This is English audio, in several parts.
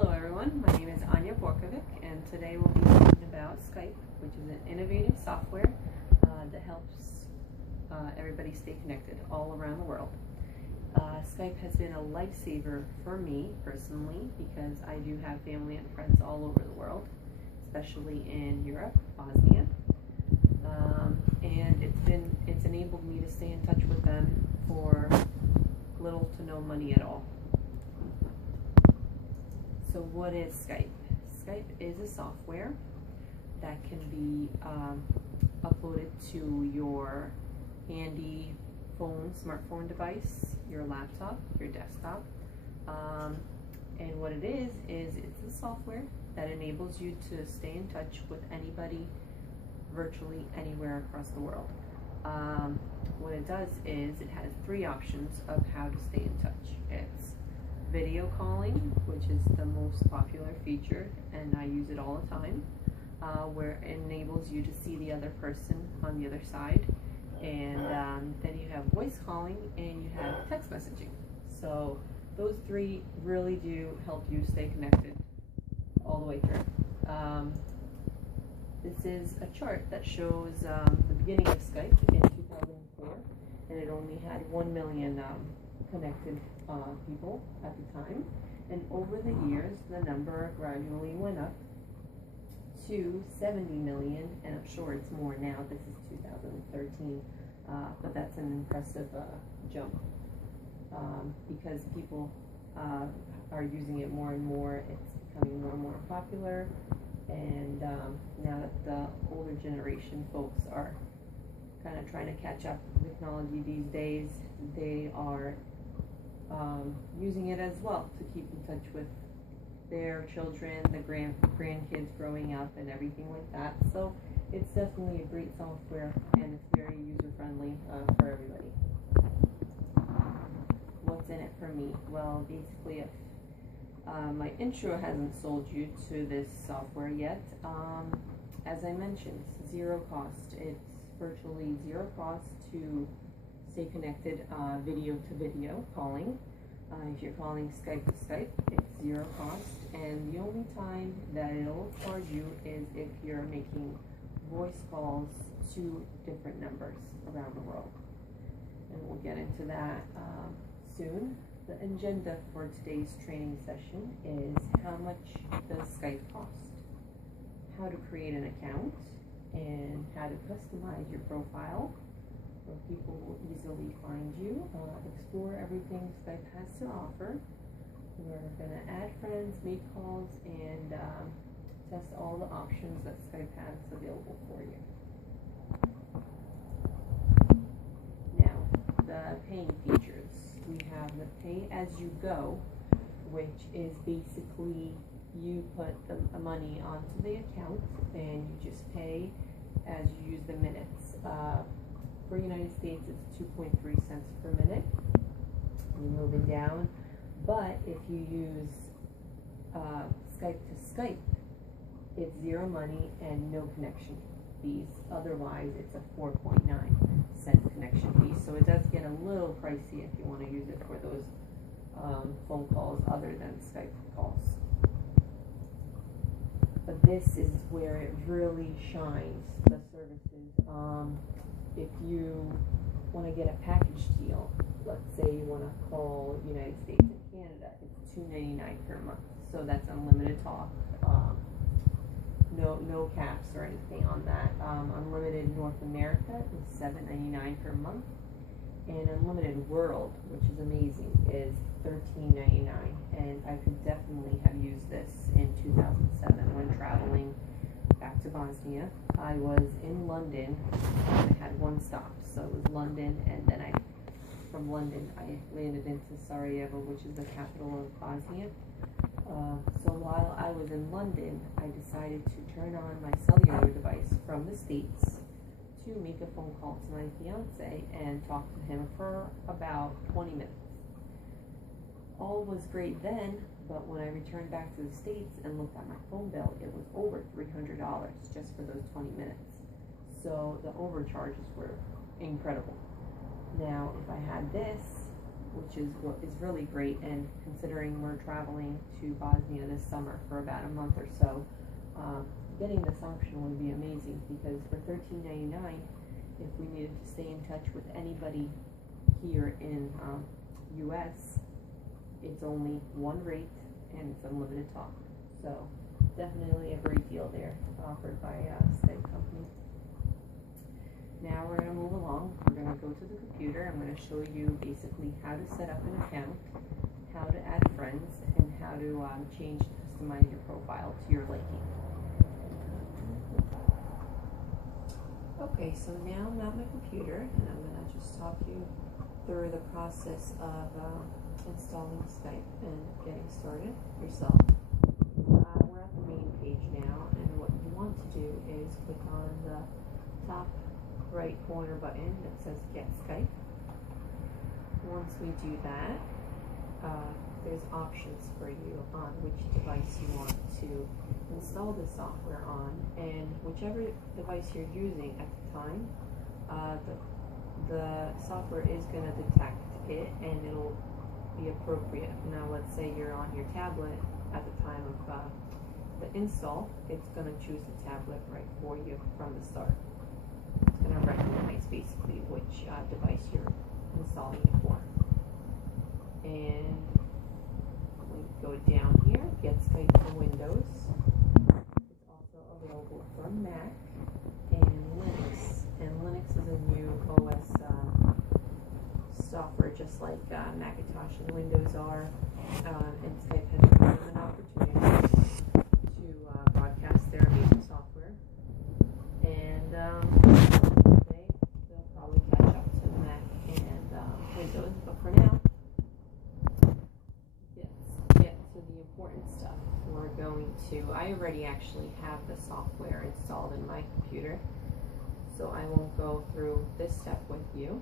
Hello everyone, my name is Anya Borkovic, and today we'll be talking about Skype, which is an innovative software that helps everybody stay connected all around the world. Skype has been a lifesaver for me personally because I do have family and friends all over the world, especially in Europe, Bosnia, and it's enabled me to stay in touch with them for little to no money at all. So what is Skype? Skype is a software that can be uploaded to your handy phone, smartphone device, your laptop, your desktop. And what it is it's a software that enables you to stay in touch with anybody virtually anywhere across the world. What it does is it has three options of how to stay in touch. It's video calling, which is the most popular feature, and I use it all the time, where it enables you to see the other person on the other side. And then you have voice calling and you have text messaging. So those three really do help you stay connected all the way through. This is a chart that shows the beginning of Skype in 2004, and it only had 1 million connected people at the time, and over the years the number gradually went up to 70 million, and I'm sure it's more now. This is 2013, but that's an impressive jump because people are using it more and more. It's becoming more and more popular, and now that the older generation folks are kind of trying to catch up with technology these days, they are using it as well to keep in touch with their children, the grandkids growing up, and everything like that. So it's definitely a great software, and it's very user-friendly for everybody. What's in it for me? Well, basically, if my intro hasn't sold you to this software yet, as I mentioned, zero cost. It's virtually zero cost to stay connected video to video calling. If you're calling Skype to Skype, it's zero cost, and the only time that it'll charge you is if you're making voice calls to different numbers around the world. And we'll get into that soon. The agenda for today's training session is how much does Skype cost, how to create an account, and how to customize your profile where people will easily find you, explore everything Skype has to offer. We're going to add friends, make calls, and test all the options that Skype has available for you. Now, the paying features. We have the pay as you go, which is basically you put the money onto the account and you just pay as you use the minutes. For United States, it's 2.3 cents per minute. You're moving down, but if you use Skype to Skype, it's zero money and no connection fees. Otherwise, it's a 4.9 cent connection fee. So it does get a little pricey if you want to use it for those phone calls other than Skype calls. But this is where it really shines, the services. If you want to get a package deal, let's say you want to call United States and Canada, it's $2.99 per month. So that's unlimited talk, no caps or anything on that. Unlimited North America is $7.99 per month, and unlimited world, which is amazing, is $13.99. And I could definitely have used this in 2007 when traveling back to Bosnia. I was in London, and I had one stop, so it was London, and then from London I landed into Sarajevo, which is the capital of Bosnia. So while I was in London, I decided to turn on my cellular device from the States to make a phone call to my fiance and talk to him for about 20 minutes. All was great then, but when I returned back to the States and looked at my phone bill, it was over $300 just for those 20 minutes. So the overcharges were incredible. Now, if I had this which is what is really great. And considering we're traveling to Bosnia this summer for about a month or so, getting this option would be amazing, because for $13.99, if we needed to stay in touch with anybody here in US, it's only one rate and it's unlimited talk. So definitely a great deal there offered by Skype company. Now we're going to move along. We're going to go to the computer. I'm going to show you basically how to set up an account, how to add friends, and how to change and customize your profile to your liking. Okay, so now I'm at my computer, and I'm going to just talk you through the process of installing Skype and getting started yourself. We're at the main page now, and what you want to do is click on the top right corner button that says Get Skype. Once we do that, there's options for you on which device you want to install the software on, and whichever device you're using at the time, the software is going to detect it and it'll be appropriate. Now let's say you're on your tablet at the time of the install, it's going to choose the tablet right for you from the start. It's going to recognize basically which device you're installing it for. And we go down here, Get Skype for Windows. It's also available for Mac and Linux. And Linux is a new OS software, just like Macintosh and Windows are. And Skype has given them an opportunity to broadcast their amazing software. And they'll probably catch up to Mac and Windows. But for now, get to the important stuff. We're going to, I already actually have the software installed in my computer, so I won't go through this step with you.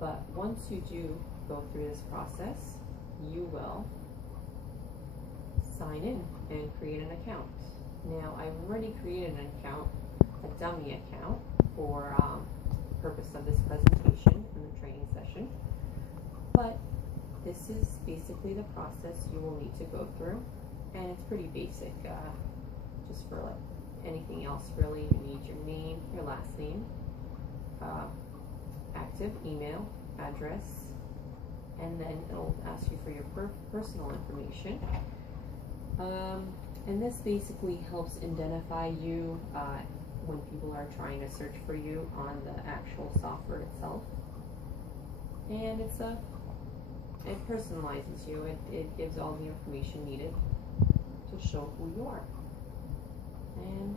But once you do go through this process, you will sign in and create an account. Now, I've already created an account, a dummy account, for the purpose of this presentation and the training session. But this is basically the process you will need to go through, and it's pretty basic. Just for like anything else, really, you need your name, your last name, active email address, and then it'll ask you for your personal information. And this basically helps identify you when people are trying to search for you on the actual software itself. And it personalizes you. It gives all the information needed to show who you are. And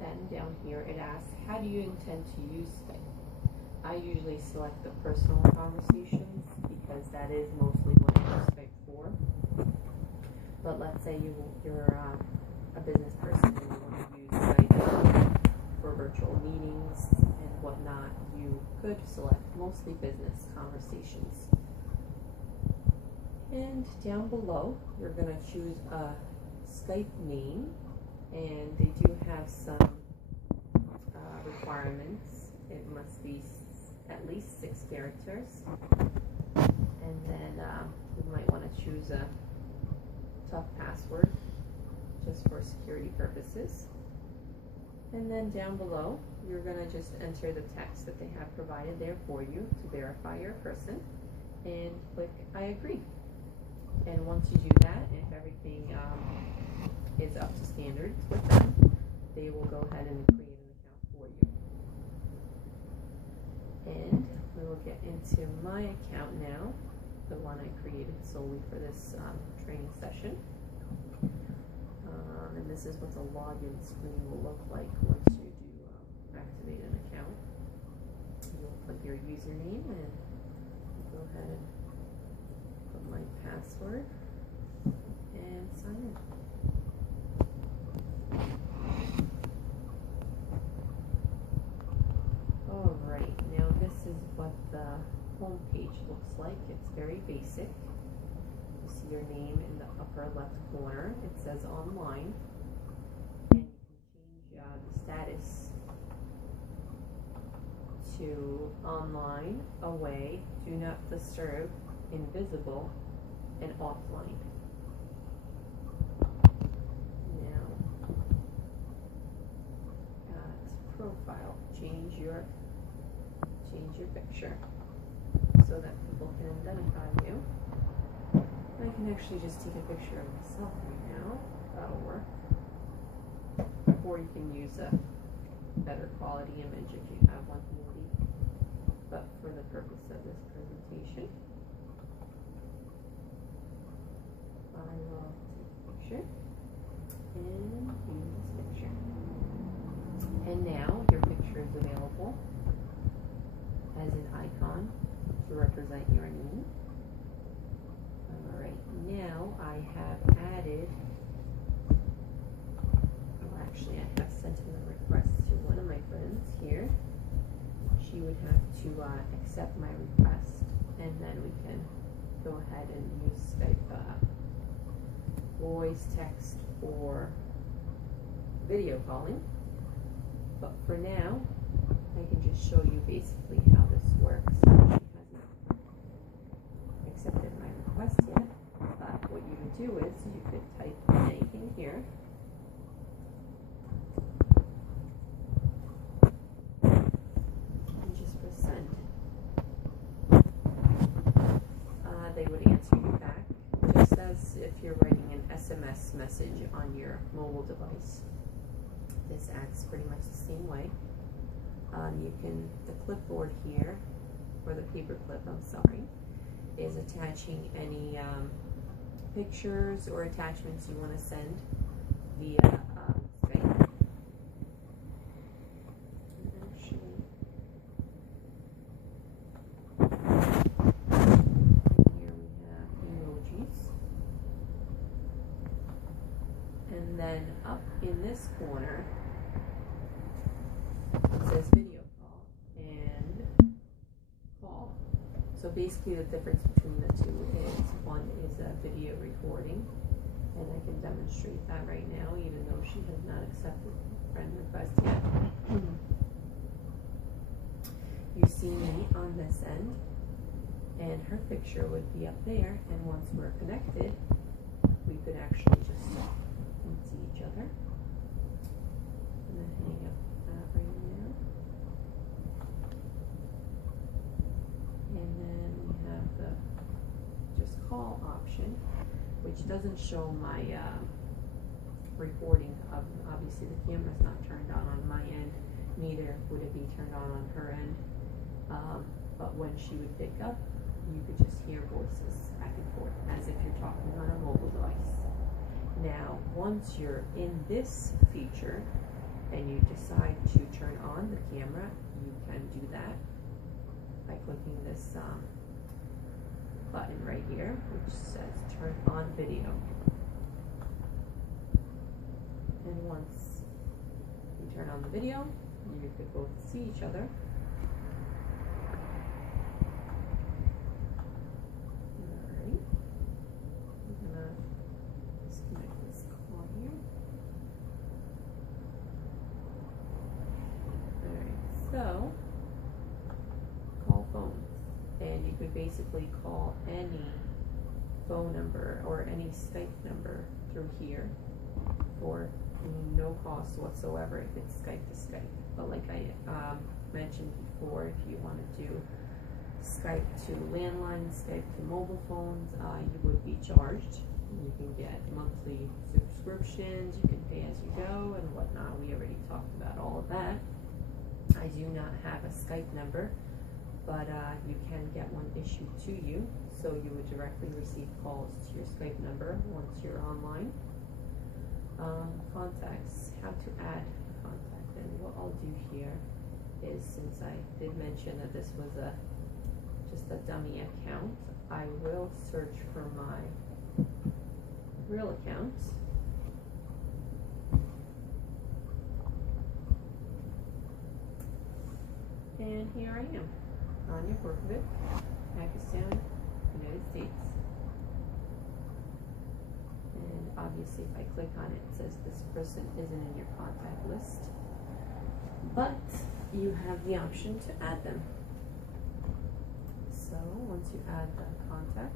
then down here it asks, how do you intend to use Skype? I usually select the personal conversations because that is mostly what I use Skype for. But let's say you're a business person and you want to use Skype for virtual meetings and whatnot, you could select mostly business conversations. And down below, you're going to choose a Skype name, and they do have some requirements. It must be at least 6 characters, and then you might want to choose a tough password just for security purposes. And then down below, you're going to just enter the text that they have provided there for you to verify your person, and click I agree. And once you do that, if everything is up to standards with them, they will go ahead and create an account for you. And we will get into my account now, the one I created solely for this training session. And this is what the login screen will look like once you do activate an account. You'll put your username and go ahead and put my password and sign in. Alright, now this is what the home page looks like. It's very basic. You see your name in the upper left corner. It says online, and you can change the status to online, away, do not disturb, invisible and offline. Now, profile, change your picture so that people can identify you. I can actually just take a picture of myself right now. That'll work. Or you can use a better quality image if you have one handy. But for the purpose of this presentation, I will take a picture and use this picture. And now your picture is available as an icon to represent your name. Alright, now I have added, actually I have sent in a request to one of my friends here. She would have to accept my request, and then we can go ahead and use Skype voice, text, or video calling. But for now, I can just show you basically how this works. She hasn't accepted my request yet, but what you would do is you could type anything here. And just press send. They would answer you back, just as if you're writing an SMS message on your mobile device. This acts pretty much the same way. You can, the clipboard here, or the paper clip, I'm sorry, is attaching any pictures or attachments you want to send via Skype. Actually, here we have emojis. And then up in this corner, it says video call and call. So basically the difference between the two is one is a video recording, and I can demonstrate that right now even though she has not accepted friend request yet. You see me on this end, and her picture would be up there, and once we're connected, we could actually just see each other. And then hang up right now. And then we have the just call option, which doesn't show my recording of, obviously the camera's not turned on my end, neither would it be turned on her end. But when she would pick up, you could just hear voices back and forth as if you're talking on a mobile device. Now, once you're in this feature and you decide to turn on the camera, you can do that by clicking this button right here, which says turn on video. And once you turn on the video, you could both see each other. Alright. I'm gonna disconnect this call here. Alright, so call phones. And you could basically call any phone number or any Skype number through here for no cost whatsoever if it's Skype to Skype. But like I mentioned before, if you want to do Skype to landline, Skype to mobile phones, you would be charged. You can get monthly subscriptions, you can pay as you go and whatnot. We already talked about all of that. I do not have a Skype number, but you can get one issued to you, so you would directly receive calls to your Skype number once you're online. Contacts, how to add a contact, and what I'll do here is, since I did mention that this was just a dummy account, I will search for my real account. And here I am. Anya Berkovic, Pakistan, United States. And obviously if I click on it, it says this person isn't in your contact list. But you have the option to add them. So once you add the contact.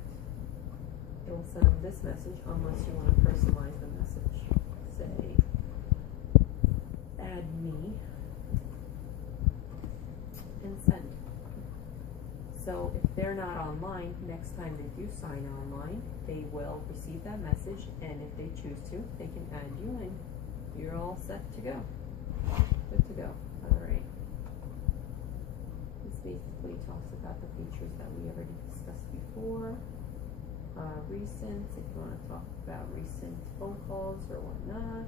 It will send them this message unless you want to personalize the message. Say, add me, and send. So if they're not online, next time they do sign online, they will receive that message, and if they choose to, they can add you in. You're all set to go. Good to go. Alright. This basically talks about the features that we already discussed before. Recent, if you want to talk about recent phone calls or whatnot.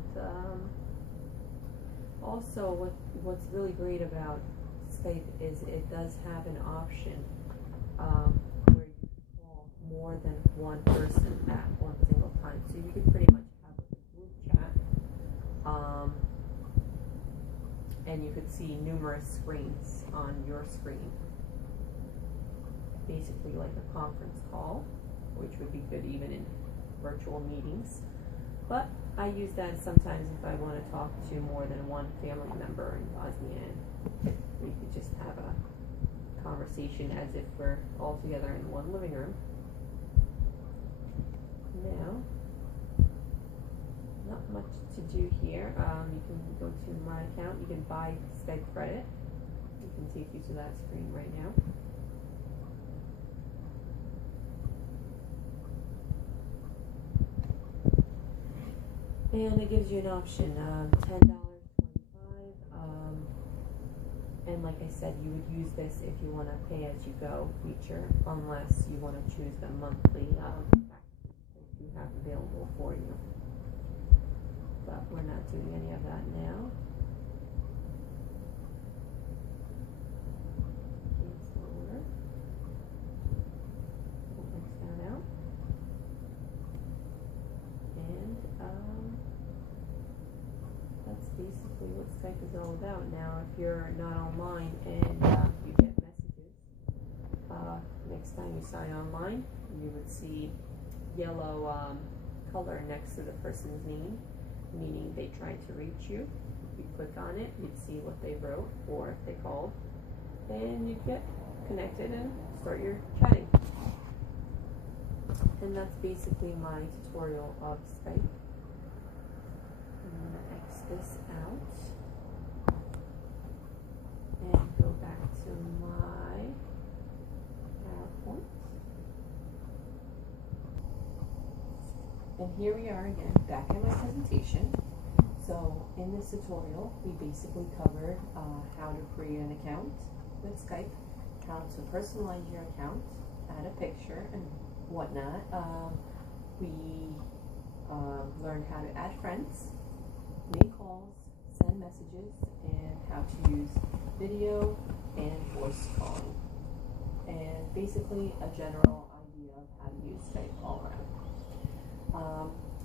Also, what's really great about Skype is it does have an option where you can call more than one person at one single time. So you can pretty much have a group chat, and you could see numerous screens on your screen. Basically like a conference call, which would be good even in virtual meetings. But I use that sometimes if I want to talk to more than one family member in Bosnia. We could just have a conversation as if we're all together in one living room. Now, not much to do here. You can go to my account. You can buy Skype credit. You can take you to that screen right now. And it gives you an option, $10, $25, and like I said, you would use this if you want to pay as you go feature, unless you want to choose the monthly package that you have available for you. But we're not doing any of that now. Cancel order. We'll X that out. And that's basically what Skype is all about. Now, if you're not online and you get messages, next time you sign online, you would see yellow color next to the person's name, meaning they tried to reach you. If you click on it, you'd see what they wrote or if they called, and you'd get connected and start your chatting. And that's basically my tutorial of Skype. I'm going to X this out and go back to my PowerPoint. And here we are again, back in my presentation. So in this tutorial, we basically covered how to create an account with Skype, how to personalize your account, add a picture, and whatnot. We learned how to add friends, make calls, send messages, and how to use video and voice calling. And basically a general idea of how to use Skype all around.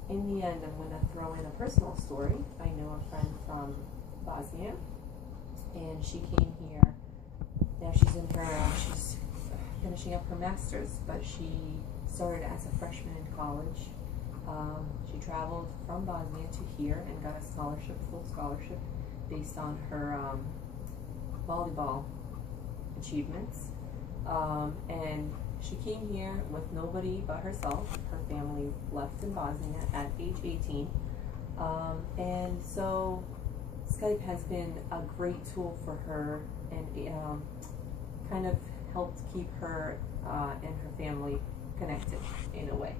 In the end, I'm going to throw in a personal story. I know a friend from Bosnia, and she came here. Now she's finishing up her master's, but she started as a freshman in college. She traveled from Bosnia to here and got a scholarship, full scholarship, based on her volleyball achievements. And she came here with nobody but herself. Her family left in Bosnia at age 18. And so Skype has been a great tool for her, and kind of helped keep her and her family connected in a way.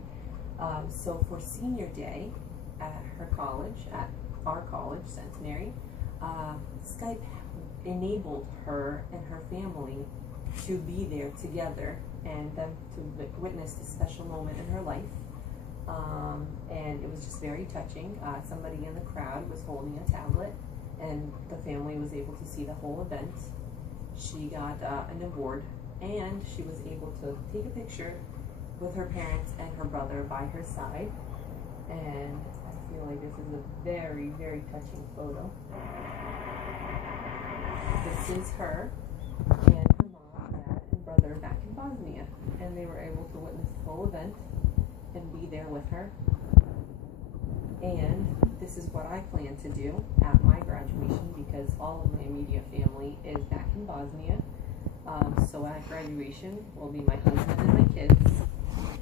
So for senior day at her college, at our college, Centenary, Skype enabled her and her family to be there together and them to witness this special moment in her life. And it was just very touching. Somebody in the crowd was holding a tablet, and the family was able to see the whole event. She got an award, and she was able to take a picture with her parents and her brother by her side. And I feel like this is a very, very touching photo. This is her and her mom, dad, and brother back in Bosnia, and they were able to witness the whole event and be there with her. And this is what I plan to do at my graduation, because all of my immediate family is back in Bosnia. So at graduation will be my husband and my kids,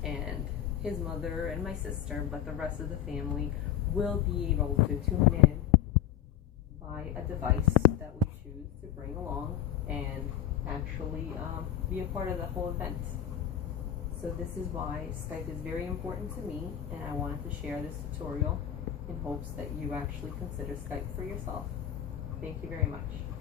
and his mother and my sister, but the rest of the family will be able to tune in by a device that we choose to bring along and actually be a part of the whole event. So this is why Skype is very important to me, and I wanted to share this tutorial in hopes that you actually consider Skype for yourself. Thank you very much.